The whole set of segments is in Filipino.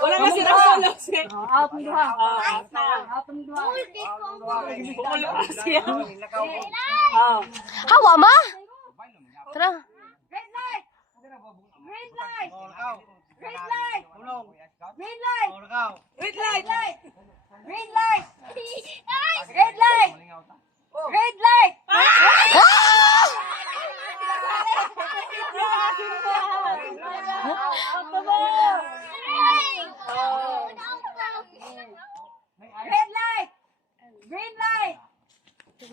Wala na si Rosolo. Out ng duha. Out ng duha. Bumula siya. Hawa ma? Tara. Red light. Green light. Green light. Green light. Wait light. Green light. Red light. Red light. Red light. Green light.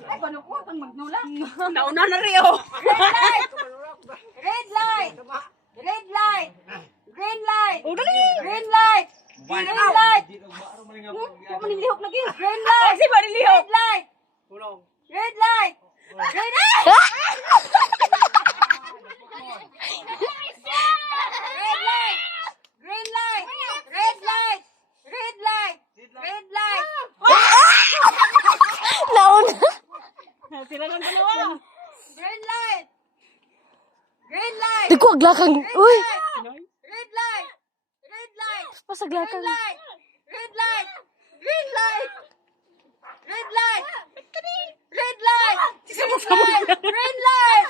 Ay, paano ko itong magnulang? Nauna na rin oh. Red light. Red light. Red light. Green light. Oh, dali. Green light. Green light. Manilihok lagi. Green light. Kasi ba nilihok? Red light. Red light. Green light. Red light. Green light. Red light. Red light. Red light. Nauna. Sila ng dalawa. Green light. Green light. Di ko aglakang. Uy. Red light. Red light. Pasaglakang. Red light. Red light. Green light. Red light. Red light. Green light. Green light.